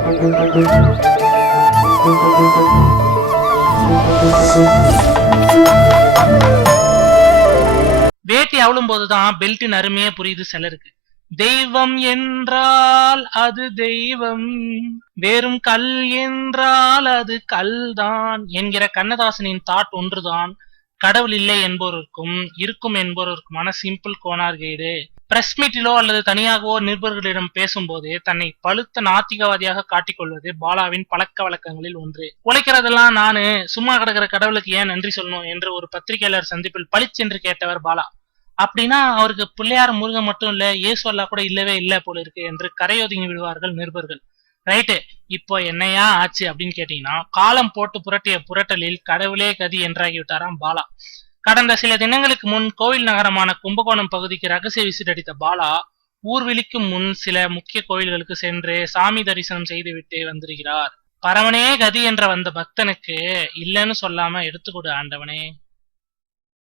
வேட்டி அவுளும் போதுதான் பெல்ட்டின் அருமையே புரியுது சிலருக்கு. தெய்வம் என்றால் அது தெய்வம், வெறும் கல் என்றால் அது கல்தான் என்கிற கண்ணதாசனின் தாட் ஒன்றுதான் கடவுள் இல்லை என்பவருக்கும் இருக்கும் என்பவருக்குமான சிம்பிள் கோனார்கேடு. பிரஸ் மீட்டிலோ அல்லது தனியாகவோ நிருபர்களிடம் பேசும்போது தன்னை பழுத்த நாத்திகவாதியாக காட்டிக்கொள்வது பாலாவின் பழக்க வழக்கங்களில் ஒன்று. உழைக்கிறதெல்லாம் நானு, சும்மா கிடக்கிற கடவுளுக்கு ஏன் நன்றி சொல்லணும் என்று ஒரு பத்திரிகையாளர் சந்திப்பில் பளிச்சென்று கேட்டவர் பாலா. அப்படின்னா அவருக்கு பிள்ளையார் முருகன் மட்டும் இல்ல, இயேசு அல்லா கூட இல்லவே இல்ல போல இருக்கு என்று கரையொதுங்கி விடுவார்கள் நிருபர்கள். ரைட்டு, இப்போ என்னையா ஆச்சு அப்படின்னு கேட்டீங்கன்னா, காலம் போட்டு புரட்டிய புரட்டலில் கடவுளே கதி என்றாகிவிட்டாராம் பாலா. கடந்த சில தினங்களுக்கு முன் கோவில் நகரமான கும்பகோணம் பகுதிக்கு ரகசிய விசிட் அடித்த பாலா, ஊர்வலிக்கும் முன் சில முக்கிய கோவில்களுக்கு சென்று சாமி தரிசனம் செய்துவிட்டு வந்திருக்கிறார். பரவனே கதி என்ற வந்த பக்தனுக்கு இல்லன்னு சொல்லாம எடுத்துக்கொடு ஆண்டவனே.